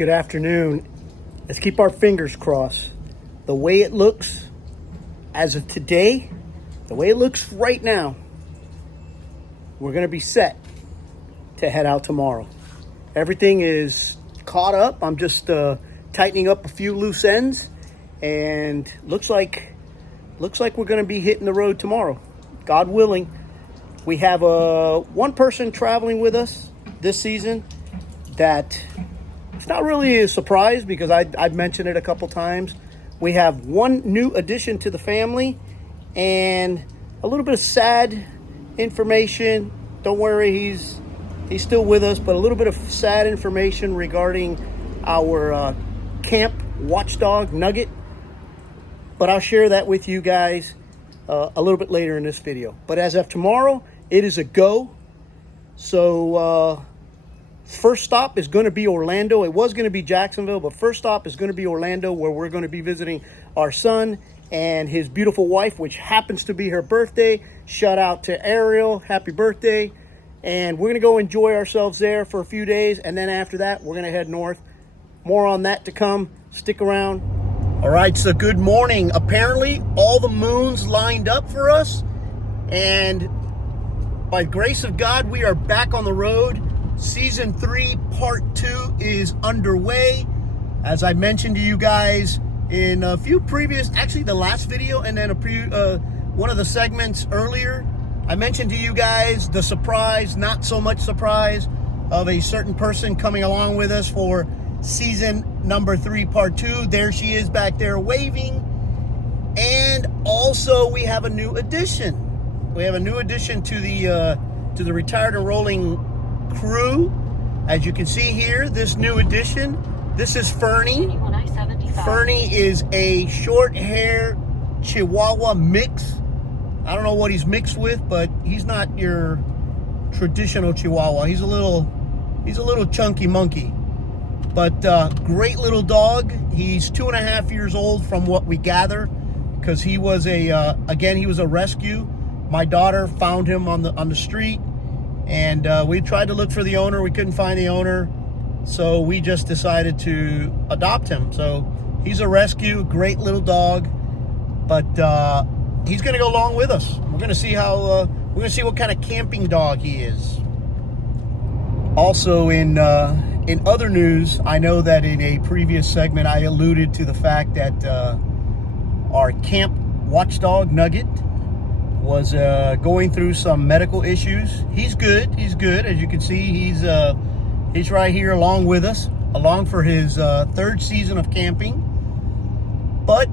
Good afternoon. Let's keep our fingers crossed. The way it looks as of today, the way it looks right now, we're going to be set to head out tomorrow. Everything is caught up. I'm just tightening up a few loose ends, and looks like we're going to be hitting the road tomorrow. God willing. We have one person traveling with us this season that it's not really a surprise because I've mentioned it a couple times. We have one new addition to the family and a little bit of sad information. Don't worry, he's still with us, but a little bit of sad information regarding our camp watchdog Nugget. But I'll share that with you guys a little bit later in this video. But as of tomorrow, it is a go. So first stop is going to be Orlando. It was going to be Jacksonville, but first stop is going to be Orlando, where we're going to be visiting our son and his beautiful wife, which happens to be her birthday. Shout out to Ariel. Happy birthday. And we're going to go enjoy ourselves there for a few days. And then after that, we're going to head north. More on that to come. Stick around. All right, so good morning. Apparently, all the moons lined up for us. And by grace of God, we are back on the road. Season 3, Part 2 is underway. As I mentioned to you guys in a few previous, actually the last video and then one of the segments earlier, I mentioned to you guys the surprise, not so much surprise, of a certain person coming along with us for season number 3, Part 2. There she is back there waving. And also we have a new addition. We have a new addition to the retired and rolling crew. As you can see here, this new addition, this is Fernie. Fernie is a short hair Chihuahua mix. I don't know what he's mixed with, but he's not your traditional Chihuahua. He's a little chunky monkey, but great little dog. He's 2.5 years old from what we gather, because he was he was a rescue. My daughter found him on the street. And we tried to look for the owner. We couldn't find the owner. So we just decided to adopt him. So he's a rescue, great little dog. But he's going to go along with us. We're going to see what kind of camping dog he is. Also in other news, I know that in a previous segment I alluded to the fact that our camp watchdog Nugget was going through some medical issues. He's good. As you can see, he's right here along with us, along for his 3rd season of camping. But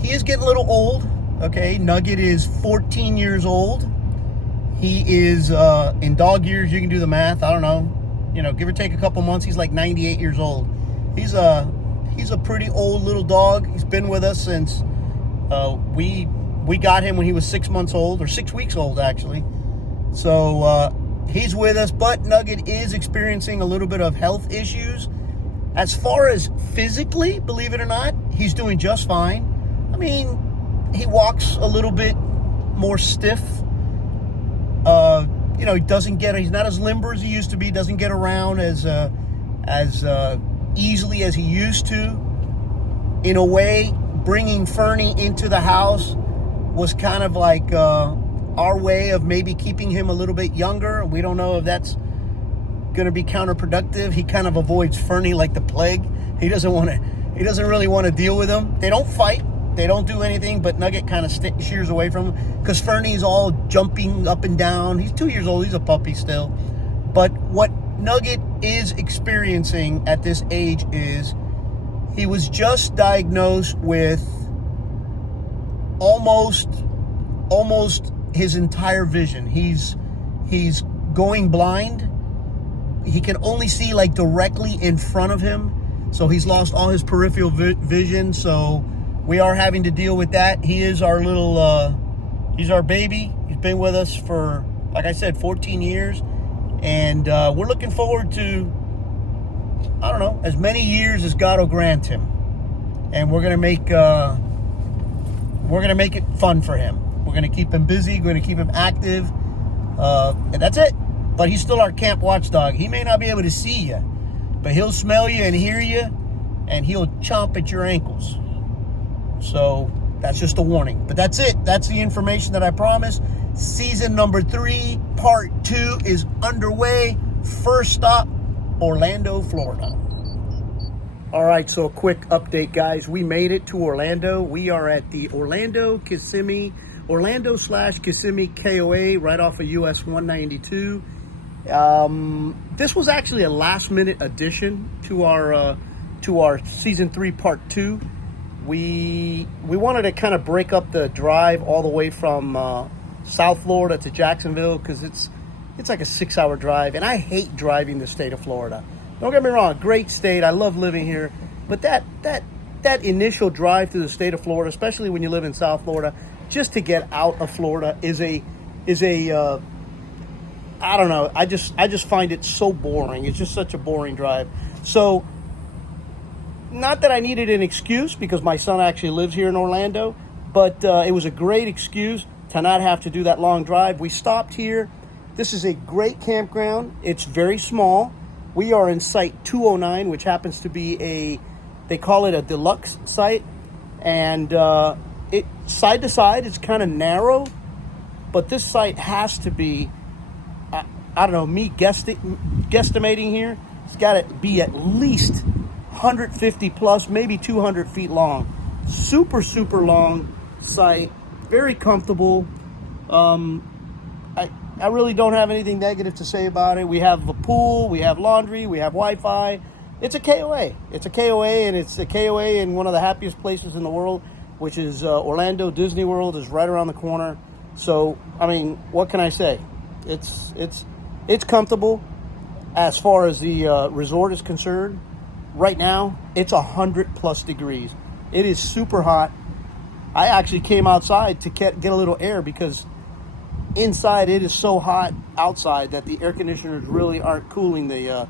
he is getting a little old. Okay, Nugget is 14 years old. He is in dog years. You can do the math. I don't know. Give or take a couple months. He's like 98 years old. He's a pretty old little dog. He's been with us since we got him when he was 6 months old, or 6 weeks old, actually. So he's with us, but Nugget is experiencing a little bit of health issues. As far as physically, believe it or not, he's doing just fine. I mean, he walks a little bit more stiff. He's not as limber as he used to be. Doesn't get around as easily as he used to. In a way, bringing Fernie into the house was kind of like our way of maybe keeping him a little bit younger. We don't know if that's going to be counterproductive. He kind of avoids Fernie like the plague. He doesn't really want to deal with him. They don't fight. They don't do anything, but Nugget kind of sheers away from him because Fernie's all jumping up and down. He's 2 years old. He's a puppy still. But what Nugget is experiencing at this age is he was just diagnosed with almost his entire vision. He's going blind. He can only see like directly in front of him. So he's lost all his peripheral vision. So we are having to deal with that. He is our he's our baby. He's been with us for, like I said, 14 years. And we're looking forward to, I don't know, as many years as God will grant him. And we're gonna make it fun for him. We're gonna keep him busy. We're gonna keep him active, and that's it. But he's still our camp watchdog. He may not be able to see you, but he'll smell you and hear you, and he'll chomp at your ankles. So that's just a warning. But that's it. That's the information that I promised. Season number 3, part 2 is underway. First stop, Orlando, Florida. All right, so a quick update, guys. We made it to Orlando. We are at the Orlando/Kissimmee KOA right off of US 192. This was actually a last-minute addition to our season 3 part 2. We wanted to kind of break up the drive all the way from South Florida to Jacksonville, because it's like a 6-hour drive, and I hate driving the state of Florida. Don't get me wrong, great state. I love living here, but that initial drive through the state of Florida, especially when you live in South Florida, just to get out of Florida is a I don't know. I just find it so boring. It's just such a boring drive. So, not that I needed an excuse, because my son actually lives here in Orlando, but it was a great excuse to not have to do that long drive. We stopped here. This is a great campground. It's very small. We are in site 209, which happens to be they call it a deluxe site. And it side to side, it's kind of narrow, but this site has to be, I don't know, me guesstimating here, it's got to be at least 150 plus, maybe 200 feet long. Super, super long site, very comfortable. I really don't have anything negative to say about it. We have a pool, we have laundry, we have Wi-Fi. It's a KOA. It's a KOA, and it's a KOA in one of the happiest places in the world, which is Orlando. Disney World is right around the corner. So, I mean, what can I say? It's comfortable. As far as the resort is concerned, right now it's 100+ degrees. It is super hot. I actually came outside to get a little air, because inside it is so hot outside that the air conditioners really aren't cooling the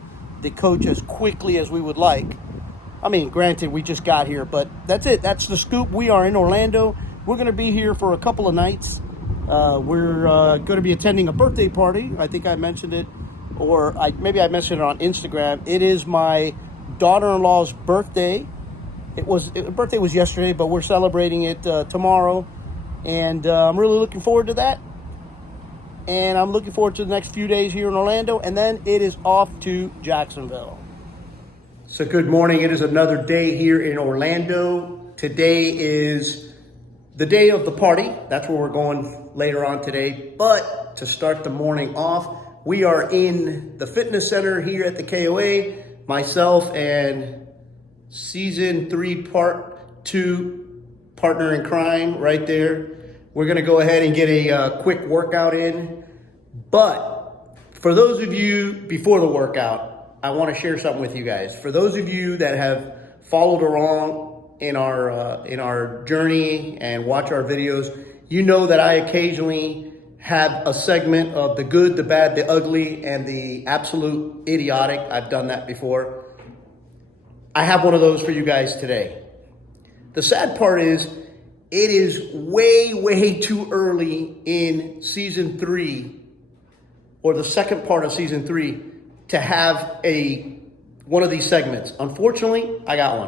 coach as quickly as we would like. I mean, granted, we just got here, but that's it. That's the scoop. We are in Orlando. We're going to be here for a couple of nights. We're going to be attending a birthday party. I think I mentioned it, or maybe I mentioned it on Instagram. It is my daughter-in-law's birthday. Her birthday was yesterday, but we're celebrating it tomorrow, and I'm really looking forward to that. And I'm looking forward to the next few days here in Orlando, and then it is off to Jacksonville. So good morning. It is another day here in Orlando. Today is the day of the party. That's where we're going later on today. But to start the morning off, we are in the fitness center here at the KOA. Myself and season 3 part 2 partner in crime right there. We're going to go ahead and get a quick workout in. But for those of you before the workout, I want to share something with you guys. For those of you that have followed along in our journey and watch our videos, you know that I occasionally have a segment of the good, the bad, the ugly, and the absolute idiotic. I've done that before. I have one of those for you guys today. The sad part is, it is way, way too early in season 3, or the second part of season 3, to have one of these segments. Unfortunately, I got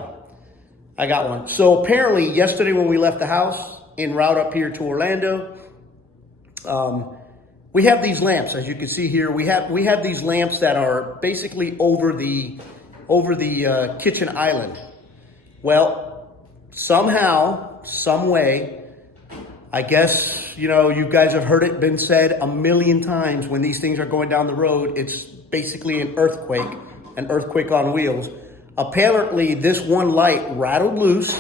one. So apparently yesterday when we left the house en route up here to Orlando, we have these lamps, as you can see here. We have these lamps that are basically over the kitchen island. Well, somehow, some way, I guess, you guys have heard it been said a million times, when these things are going down the road, it's basically an earthquake on wheels. Apparently, this one light rattled loose,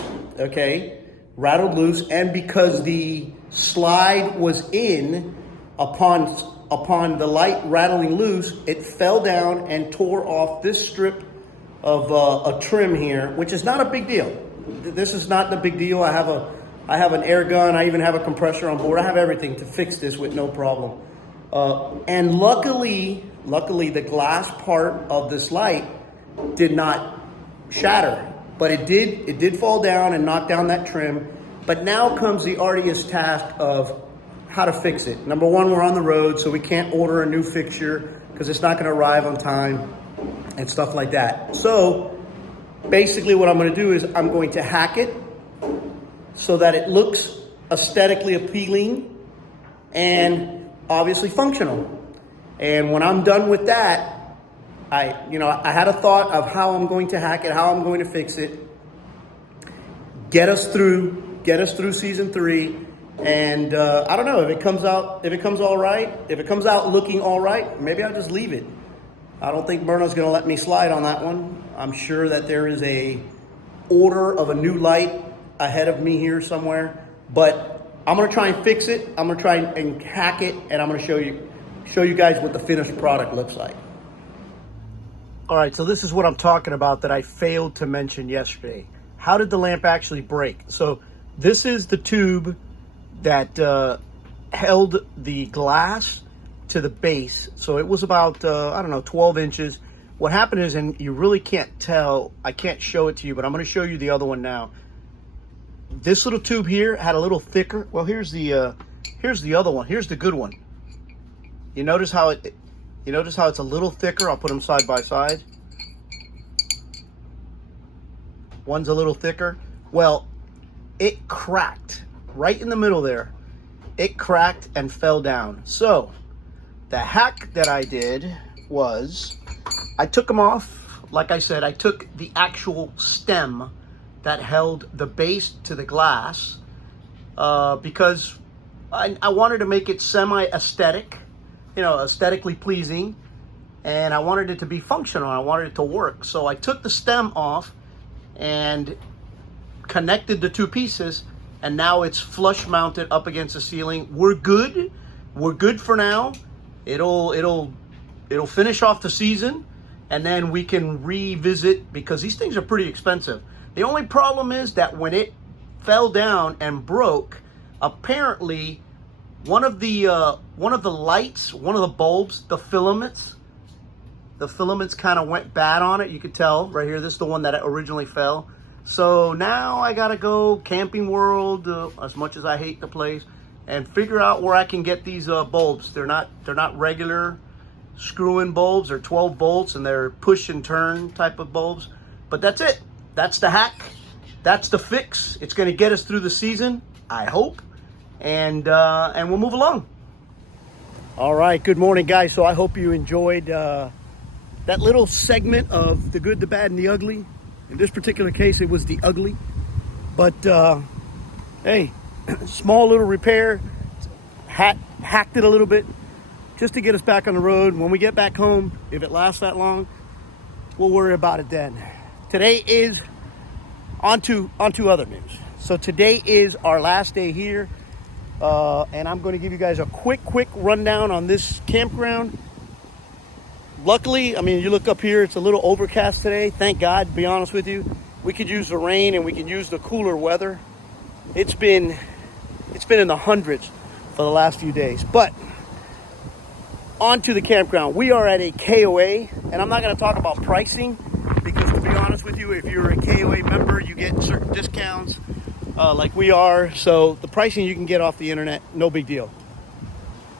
and because the slide was in upon the light rattling loose, it fell down and tore off this strip of a trim here, which is not a big deal. This is not the big deal. I have an air gun. I even have a compressor on board. I have everything to fix this with no problem. And luckily, the glass part of this light did not shatter, but it did fall down and knock down that trim. But now comes the arduous task of how to fix it. Number one, we're on the road, so we can't order a new fixture because it's not going to arrive on time. and stuff like that. So basically what I'm going to do is I'm going to hack it so that it looks aesthetically appealing and obviously functional. And when I'm done with that, I had a thought of how I'm going to hack it, how I'm going to fix it, get us through season 3. And I don't know if it comes out all right, if it comes out looking all right, maybe I'll just leave it. I don't think Myrna's going to let me slide on that one. I'm sure that there is a order of a new light ahead of me here somewhere, but I'm going to try and fix it. I'm going to try and hack it, and I'm going to show you guys what the finished product looks like. All right, so this is what I'm talking about that I failed to mention yesterday. How did the lamp actually break? So this is the tube that held the glass to the base. So it was about, 12 inches. What happened is, and you really can't tell, I can't show it to you, but I'm going to show you the other one now. This little tube here had a little thicker. Well, here's the other one. Here's the good one. You notice how it's a little thicker? I'll put them side by side. One's a little thicker. Well, it cracked right in the middle there. It cracked and fell down. So the hack that I did was I took them off. Like I said, I took the actual stem that held the base to the glass because I wanted to make it semi-aesthetic, aesthetically pleasing, and I wanted it to be functional. I wanted it to work. So I took the stem off and connected the two pieces, and now it's flush mounted up against the ceiling. We're good. We're good for now. It'll finish off the season, and then we can revisit, because these things are pretty expensive. The only problem is that when it fell down and broke, apparently one of the lights, one of the bulbs, the filaments kind of went bad on it. You could tell right here. This is the one that originally fell. So now I gotta go Camping World, as much as I hate the place, and figure out where I can get these bulbs. They're not regular screw-in bulbs. They're 12 volts, and they're push and turn type of bulbs. But that's it. That's the hack. That's the fix. It's going to get us through the season, I hope, and we'll move along. All right. Good morning, guys. So I hope you enjoyed that little segment of the good, the bad, and the ugly. In this particular case, it was the ugly. But hey, small little repair. Hacked it a little bit just to get us back on the road. When we get back home, if it lasts that long, we'll worry about it then. Today is on to other news. So today is our last day here, and I'm going to give you guys a quick rundown on this campground. Luckily, I mean, you look up here, it's a little overcast today. Thank God, to be honest with you. We could use the rain and we can use the cooler weather. It's been in the hundreds for the last few days. But on to the campground. We are at a KOA, and I'm not going to talk about pricing, because to be honest with you, if you're a KOA member, you get certain discounts like we are. So the pricing you can get off the internet, no big deal.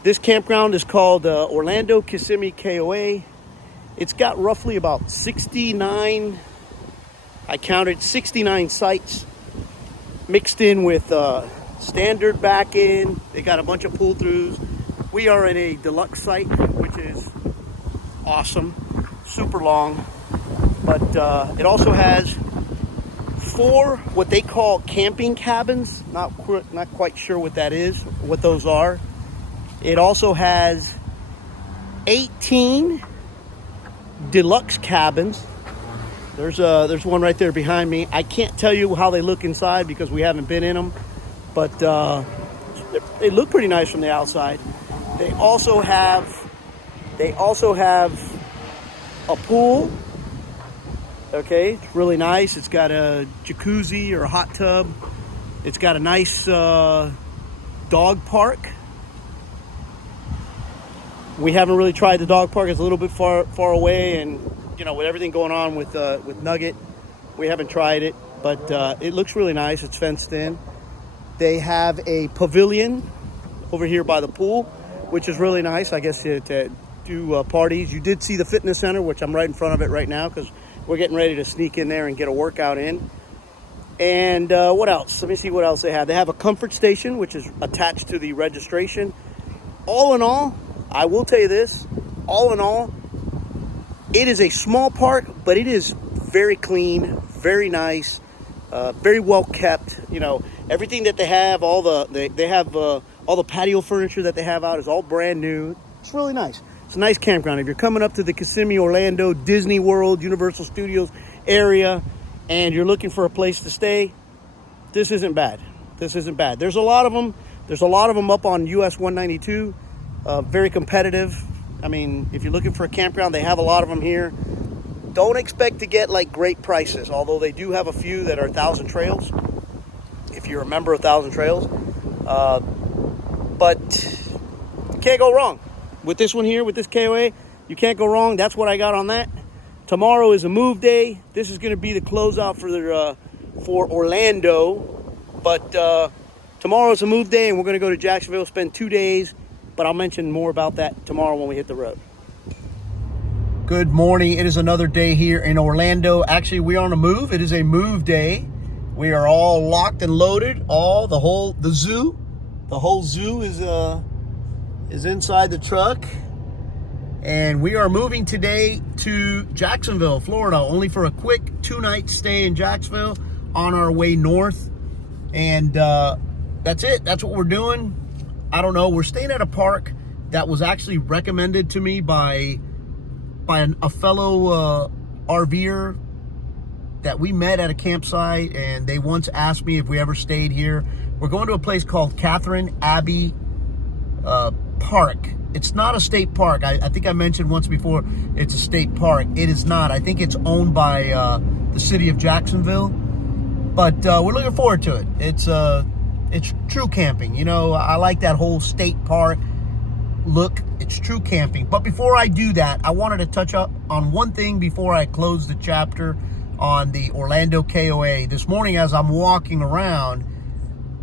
This campground is called Orlando Kissimmee KOA. It's got roughly about 69, I counted 69 sites mixed in with standard back in. They got a bunch of pull-throughs. We are at a deluxe site, which is awesome, super long. But it also has 4 what they call camping cabins. Not quite sure what that is, what those are. It also has 18 deluxe cabins. There's one right there behind me. I can't tell you how they look inside because we haven't been in them, but they look pretty nice from the outside. They also have a pool. Okay, it's really nice. It's got a jacuzzi or a hot tub. It's got a nice dog park. We haven't really tried the dog park. It's a little bit far away, and with everything going on with Nugget, we haven't tried it. But it looks really nice. It's fenced in. They have a pavilion over here by the pool, which is really nice. I guess to do parties. You did see the fitness center, which I'm right in front of it right now because we're getting ready to sneak in there and get a workout in. And what else? Let me see what else they have. They have a comfort station, which is attached to the registration. All in all, I will tell you this, all in all, it is a small park, but it is very clean, very nice, very well kept. You know, everything that they have, all the patio furniture that they have out is all brand new. It's really nice. It's a nice campground. If you're coming up to the Kissimmee, Orlando, Disney World, Universal Studios area, and you're looking for a place to stay, this isn't bad. This isn't bad. There's a lot of them. There's a lot of them up on US 192. Very competitive. I mean, if you're looking for a campground, they have a lot of them here. Don't expect to get like great prices, although they do have a few that are 1,000 Trails, if you remember 1,000 Trails. But you can't go wrong. With this one here, with this KOA, you can't go wrong. That's what I got on that. Tomorrow is a move day. This is going to be the closeout for Orlando. But tomorrow is a move day, and we're going to go to Jacksonville, spend 2 days. But I'll mention more about that tomorrow when we hit the road. Good morning. It is another day here in Orlando. Actually, we are on a move. It is a move day. We are all locked and loaded. The whole zoo is inside the truck. And we are moving today to Jacksonville, Florida, only for a quick 2-night stay in Jacksonville on our way north. And that's it. That's what we're doing. I don't know. We're staying at a park that was actually recommended to me by a fellow RV'er that we met at a campsite, and they once asked me if we ever stayed here. We're going to a place called Catherine Abbey Park. It's not a state park. I think I mentioned once before it's a state park. It is not. I think it's owned by the city of Jacksonville. But we're looking forward to it. It's true camping. You know, I like that whole state park look. It's true camping. But before I do that, I wanted to touch up on one thing before I close the chapter on the Orlando KOA. This morning, as I'm walking around,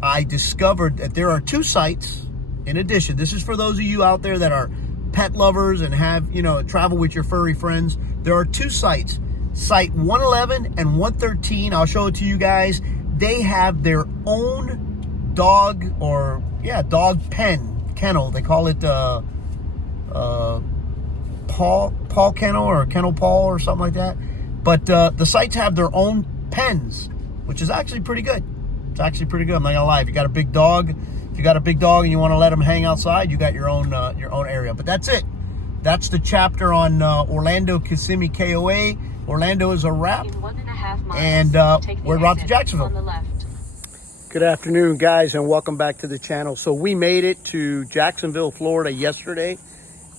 I discovered that there are 2 sites. In addition, this is for those of you out there that are pet lovers and have, travel with your furry friends. There are 2 sites, Site 111 and 113. I'll show it to you guys. They have their own dog kennel. They call it Paul Kennel or Kennel Paul or something like that. But the sites have their own pens, which is actually pretty good. It's actually pretty good. I'm not gonna lie. If you got a big dog and you want to let them hang outside, you got your own area. But that's it. That's the chapter on Orlando Kissimmee KOA. Orlando is a wrap. In 1.5 miles, and we're about to Jacksonville. On the left. Good afternoon, guys, and welcome back to the channel. So we made it to Jacksonville, Florida yesterday.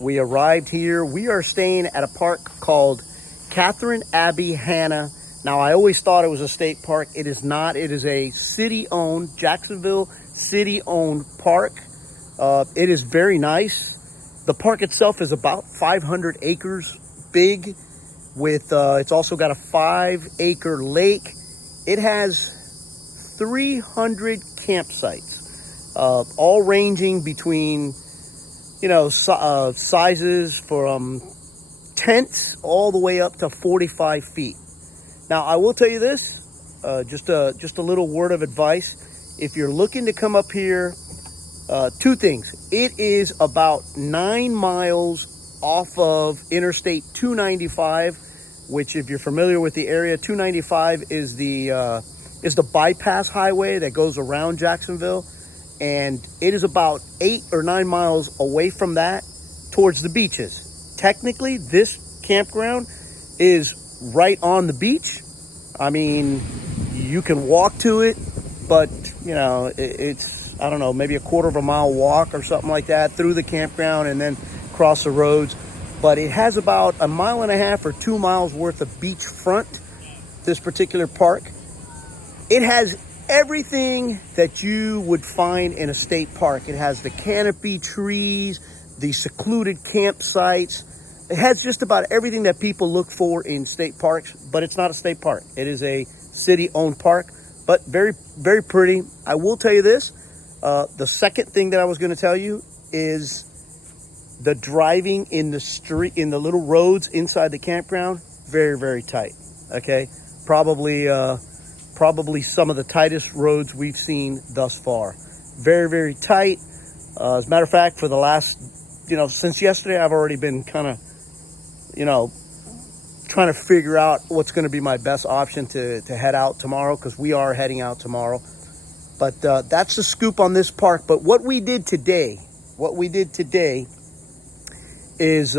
We arrived here. We are staying at a park called Catherine Abbey Hannah. Now, I always thought it was a state park. It is not. It is a city-owned, Jacksonville city-owned park. It is very nice. The park itself is about 500 acres big. It's also got a 5-acre lake. It has 300 campsites, all ranging between, sizes from tents all the way up to 45 feet. Now, I will tell you this, just a little word of advice. If you're looking to come up here, 2 things. It is about 9 miles off of Interstate 295, which, if you're familiar with the area, 295 is the bypass highway that goes around Jacksonville, and it is about 8 or 9 miles away from that towards the beaches. Technically, this campground is right on the beach. I mean, you can walk to it, but it's, I don't know, maybe a 1/4 mile walk or something like that through the campground and then cross the roads. But it has about 1.5 miles or 2 miles worth of beachfront, this particular park. It has everything that you would find in a state park. It has the canopy trees, the secluded campsites. It has just about everything that people look for in state parks, but it's not a state park. It is a city-owned park, but very, very pretty. I will tell you this. The second thing that I was going to tell you is The driving in the street, in the little roads inside the campground, very, very tight. Okay, probably some of the tightest roads we've seen thus far. Very, very tight. As a matter of fact, for the last, since yesterday, I've already been kind of, trying to figure out what's going to be my best option to head out tomorrow, because we are heading out tomorrow. But that's the scoop on this park. But what we did today is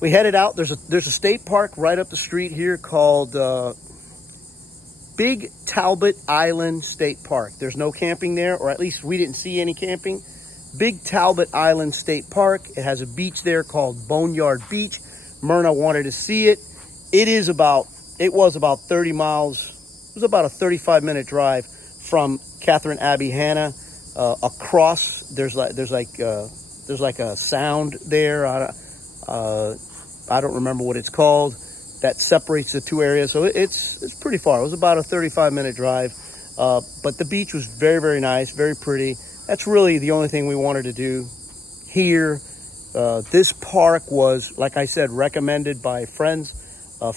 we headed out. There's a state park right up the street here called Big Talbot Island State Park. There's no camping there, or at least we didn't see any camping. Big Talbot Island State Park. It has a beach there called Boneyard Beach. Myrna wanted to see it. It was about 30 miles. It was about a 35-minute drive from Catherine Abbey Hanna across. There's like a sound there. I don't remember what it's called, that separates the two areas. So it's pretty far. It was about a 35-minute drive. But the beach was very, very nice, very pretty. That's really the only thing we wanted to do here. This park was, like I said, recommended by friends,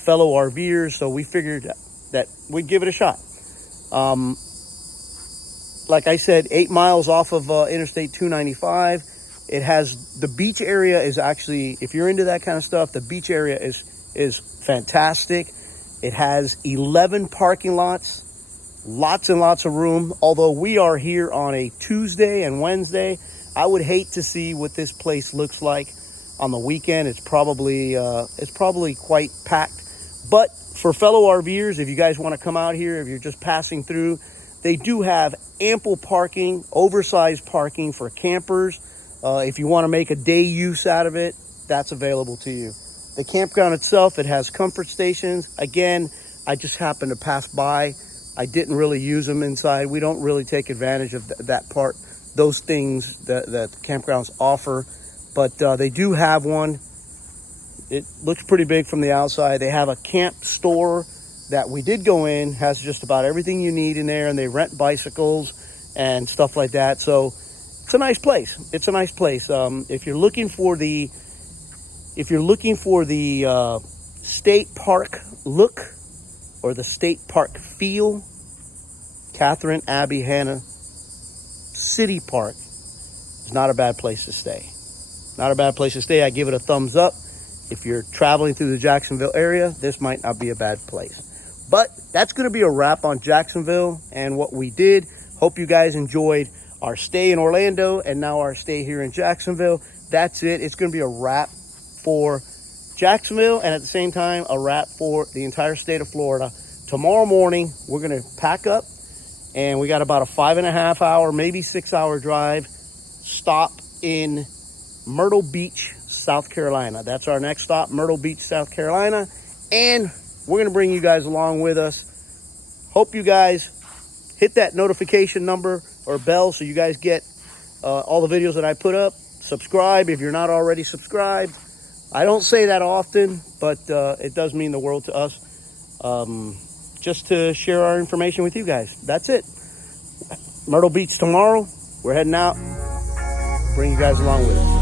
fellow RVers. So we figured that we'd give it a shot. Like I said, 8 miles off of Interstate 295. It has, the beach area is actually, if you're into that kind of stuff, the beach area is fantastic. It has 11 parking lots, lots and lots of room. Although we are here on a Tuesday and Wednesday, I would hate to see what this place looks like on the weekend. It's probably quite packed. But for fellow RVers, if you guys want to come out here, if you're just passing through, they do have ample parking, oversized parking for campers. If you want to make a day use out of it, that's available to you. The campground itself, it has comfort stations. Again, I just happened to pass by. I didn't really use them inside. We don't really take advantage of that part, those things that the campgrounds offer. But they do have one. It looks pretty big from the outside. They have a camp store that we did go in, has just about everything you need in there, and they rent bicycles and stuff like that. So it's a nice place. It's a nice place. If you're looking for the state park look or the state park feel, Catherine Abbey Hanna City Park is not a bad place to stay. Not a bad place to stay. I give it a thumbs up. If you're traveling through the Jacksonville area, this might not be a bad place. But that's going to be a wrap on Jacksonville and what we did. Hope you guys enjoyed our stay in Orlando and now our stay here in Jacksonville. That's it. It's going to be a wrap for Jacksonville, and at the same time, a wrap for the entire state of Florida. Tomorrow morning, we're going to pack up, and we got about a 5.5 hour, maybe 6 hour drive stop in Myrtle Beach, South Carolina. That's our next stop, Myrtle Beach, South Carolina. And we're going to bring you guys along with us. Hope you guys hit that notification number or bell so you guys get all the videos that I put up. Subscribe if you're not already subscribed. I don't say that often, but it does mean the world to us. Just to share our information with you guys. That's it. Myrtle Beach tomorrow. We're heading out. Bring you guys along with us.